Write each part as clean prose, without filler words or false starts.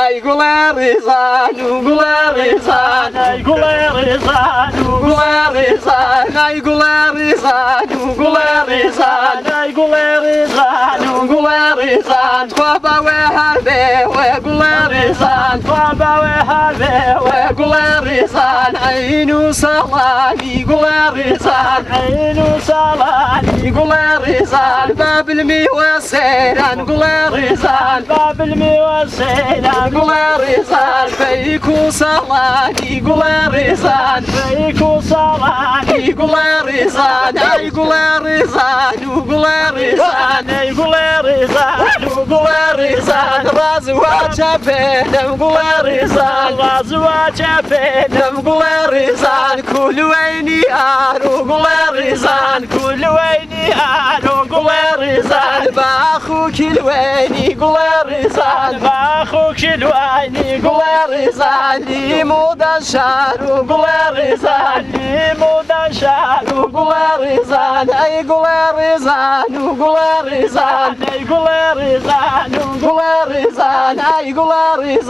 Ay gularizan, gularizan, ay gularizan, gularizan, ay gularizan, gularizan, ay gularizan, gularizan. Twaba we harbe, we gularizan, twaba we harbe, we gularizan. Aynu salani, gularizan, aynu salani, gularizan. Babil mi waseran, gularizan, babil mi waseran, gularizan. Feiku salani, gularizan, feiku salani, gularizan. Ay gularizan, gularizan, ay gularizan, gularizan. Razwa chapenem, gularizan, razwa chapenem, gularizan. Kulu ayni aru, gularizan, kulu ayni aru, gularizan. Bakhu kilwayni, gularizan, bakhu kilwayni, gularizan. Limudan sharu, gularizan, limudan sharu, gularizan. Ay gularizan, gularizan, ay gularizan, gularizan. Ay gularizan,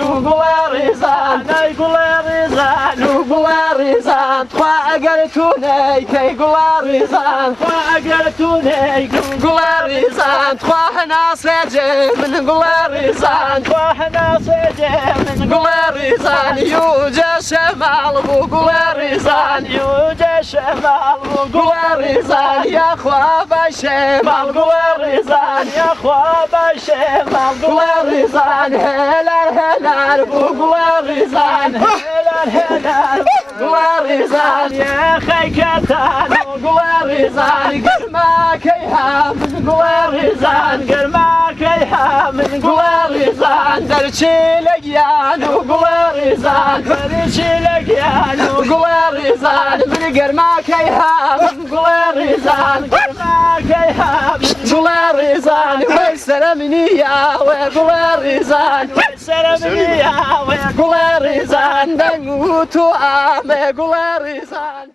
gularizan, ay gularizan, gularizan. Twa agartunay kay gularizan, twa agartunay gularizan. Twa hanaseje min gularizan, twa hanaseje min gularizan. Yuja shemal bu gularizan, yuja shemal bu gularizan. Ya khwaba shemal gularizan, ya khwaba shemal gularizan. Helar helar bu gularizan, helar helar gularizan. Ya khaykatan gularizan. Girma kayha min gularizan, girma kayha min gularizan. Derçilik yanu gularizan, derçilik yanu gularizan. Min girma kayha min gularizan, girma kayha min gularizan. Ve selamini ya ve gularizan, ve selamini ya ve gularizan. Dengutu ame gularizan.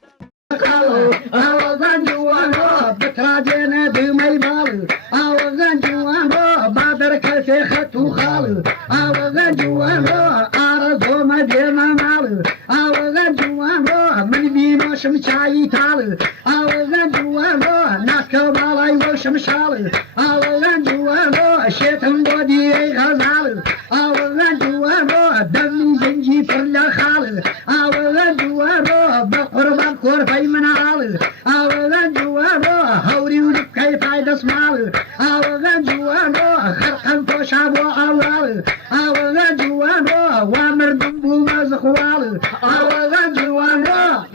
Ağızdan cuvano, betracene dümey malı. Ağızdan cuvano, badır kese hatu halı. Ağızdan cuvano, arzuma dema malı. Ağızdan cuvano, mini başım çayı talı. Ağızdan cuvano, naskı balay başım şalı. Ağızdan cuvano, şeytan bodiye gazalı. Ağızdan cuvano, demli zenci fırla halı. Ağızdan cuvano, kurban korfay manalı. Ağızdan cuvano, havri uluk kayfay dasmalı. Ağızdan cuvano, kırkan poşa bu ağlalı. Ağızdan cuvano, vamırdım bulmaz kuvalı. Ağızdan cuvano,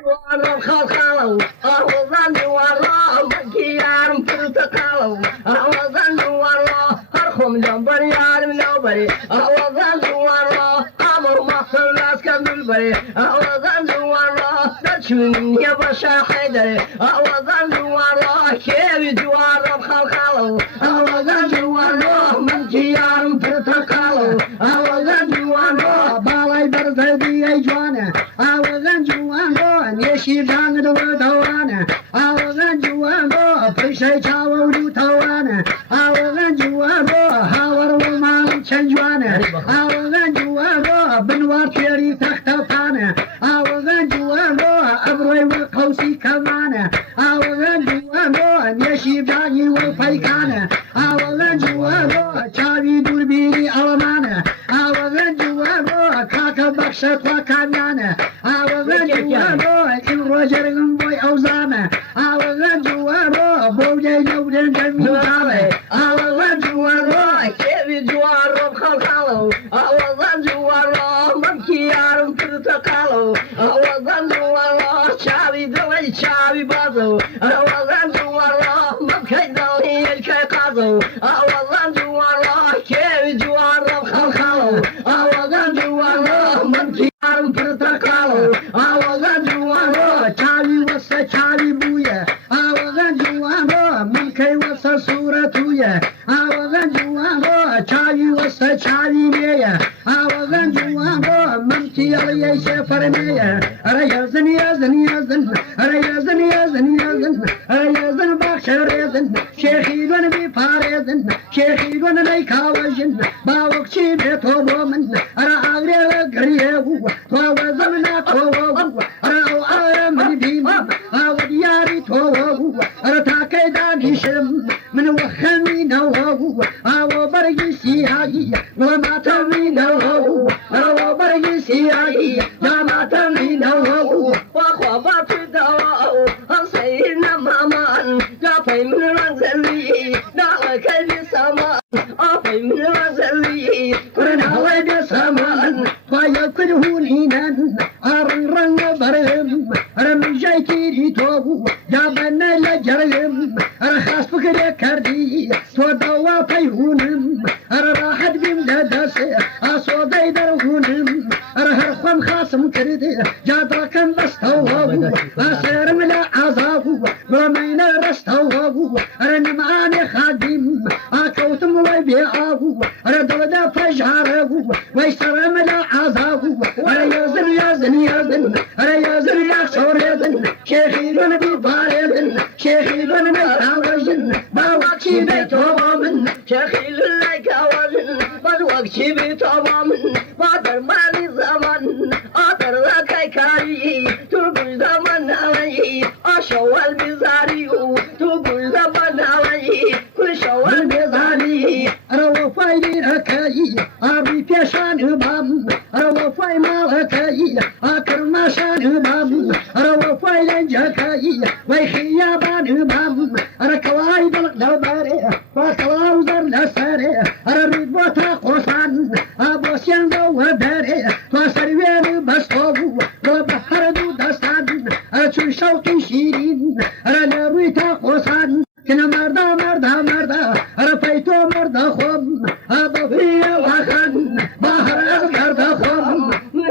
Duvarlar kalkalı, ağızdan duvarlar, makiyarım portakalı. Ağızdan duvarlar, harkumdan bari yarım nobody. Ağızdan duvarlar, hamur mahsul laskan dülbari. Ağızdan duvarlar, daçmın yabaşa haydari. Ağızdan duvarlar, kevi duvarlar kalkalı. Ağızdan duvarlar, makiyarım portakalı. Ağızdan duvarlar, balay barzay diye cuane. Ağızdan duvarlar, yeşil canlı tavanı. Ağızdan cuvano, pışay çavuru tavanı. Ağızdan cuvano, havar olmam çencuanı. Ağızdan cuvano, ben var teri tahta tanı. Ağızdan cuvano, abroy ve kavsi kamanı. Ağızdan cuvano, yeşil canlı ve paykanı. Ağızdan cuvano, çavi durbini alamanı. Ağızdan cuvano, kaka bakşa kwakanyanı. Ağızdan cuvano, imrojarın boy avzanı. Ağızdan cuvano, boğday navden cemildalı. Ağızdan cuvano, kevi cuvarım kalkalı. Ağızdan cuvano, mankiyarım portakalı. Ağızdan cuvano, çavi dılay çavi bazı. Ağızdan cuvano, mankaydalı yelkay kazı. Ağızdan cuvano, kevi cuvarım kalkalı. Ağızdan cuvano, mankiyarım portakalı. Ağızdan cuvano, çavi vasa çavi buya. Ağızdan cuvano, mankay vasa suratuya. Ağızdan cuvano, çavi vasa çavi meya. Ağızdan cuvano, ki yalıya şefermeye. Ara yazın yazın yazın. Ara yazın yazın yazın. Ara yazın bak şerezin. Şehidun bir parezin. Şehidun ney kavajin. Bavukçi bir tobomun. Ara ağrıya gırıyevu. Tovazımına tovavu. Ara o ağrımın bimim. Avad yari tovavu. Ara takaydan işim. Min vakhmi nawavu. Ava bargi siyahi. Vamatami nawavu. Ava bargi siyahi. Vamatami nawavu. Wakwa batu dawawu. Asayina maman. Japay min ranzali. Nawa kalbi saman. Afay min ranzali. Kurnawa de saman. Faya kudhuninan. Arang rang baram. Ram jaykiri tovu. Jabana la jaram. Arkhas fikre kardi. To dawa payhunam. Arahad bim dadase. Aso daydarhunam. Arhar kham khasam kirdi. Jada kan bastawabu. Asaram la azabu. Wamayna rastawabu. Aranmani khadim. Akawtum wa bi'abu. Aradawda fajarabu. Waysaram la azabu. Arayazin yazin yazin. Arayazin yaksor yazin. Şehidun bir baredin. Şehidun mekavajin. Bavakçi be tamamen. Şehidun lekavajin. Bavakçi be tamamen. Badar mali zaman. Adar la kaykari. Tugul zaman alayi. Aşaval bizariyu. Tugul zaman alayi. Kuşaval bizari. Arava faydi rakayi. Abi peşanı bam. Arava fay malakayi. Akırmaşanı bam. Arava faylan cakayi. Vay hiyabanı bam. Ara kalay balık dabare. Fakalay uzar lasare. Ara ridvata kosan. Abosyan dova dare. Fasarveni bastovu. Ve bahardu dastan. Ara çün şavki şirin. Ara lervita kosan. Kina merda merda merda. Ara payto merda khom. Abafiya vakhan. Bahar merda khom.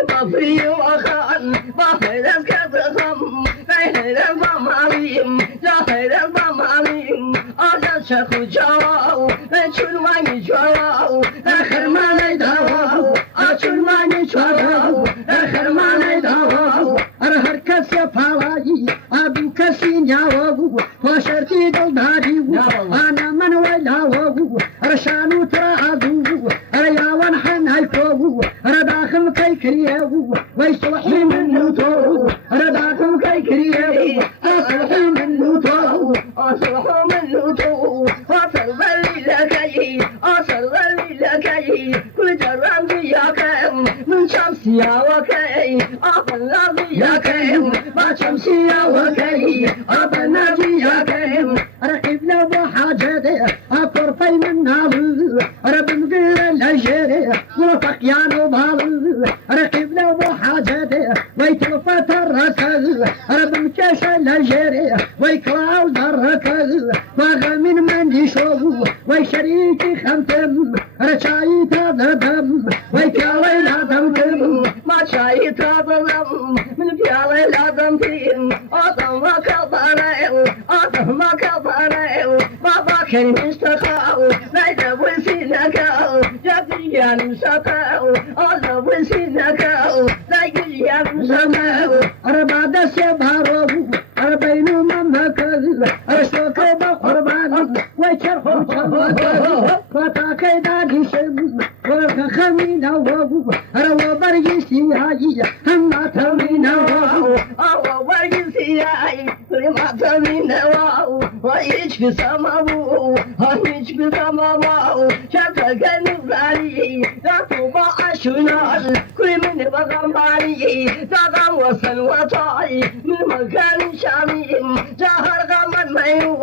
Abafiya vakhan. Bahar merda khom. Hayran bamalim. Hayran bamalim. Adan şakı çav. Çulmani çav. Kırmanay dav. Çulmani çav. Kırmanay dav. Ara herkes yapavayı. Abi kesin yavavu. Faşerti daldari. Ana man vaylavu. Ara şanu terazu. Ara yavan hanay kovu. Ara dakhım kay kriyevu. Vay sulhi min nutu. Ara dakhım kay kriyevu. Sulhi min nutu. Sulhi min nutu. Asar vali lakay. Asar vali lakay. Kujaran diyakam. Min şamsiya vakay. Afanlar diyakam. Ba şamsiya vakay. Abana diyakam. Ara kibla bu hacede. Akor pay min nalı. Ara bimgire lajere. Mufak yanu balı. Ara kibla bu hacede. Vay tılfata rakal. Ara bimkeşe lajere. Vay klav darrakal. Vaga min mendişovu. Vay şeriki khamtem. Ara çayı tadadam. Vay kâlayla damdım. Ma çayı tadadam. Min piyâlayla damdım. Adam vakal bana. Adam vakal bana. Baba kelim istakal. Neyde vesinakal. Jadi yanım sakal. Allah vesinakal. Neyde yanım sakal. Arabada sebarovu. Arabaynu mamakal. Aşokada kurban. Vay çarpı çarpı. Fatakayda gişim. Varka khamina vavu. Arava bargi siyayi. Hamma tamina vavu. Arava bargi siyayi. Hamma tamina vavu. Vay hiçbir samavu. Hiçbir samavu. Çatakanı zari. Datuba aşunal. Kulimini bakam bari. Dadam vasan vatay. Min makan şamim. Cahar gaman mayu.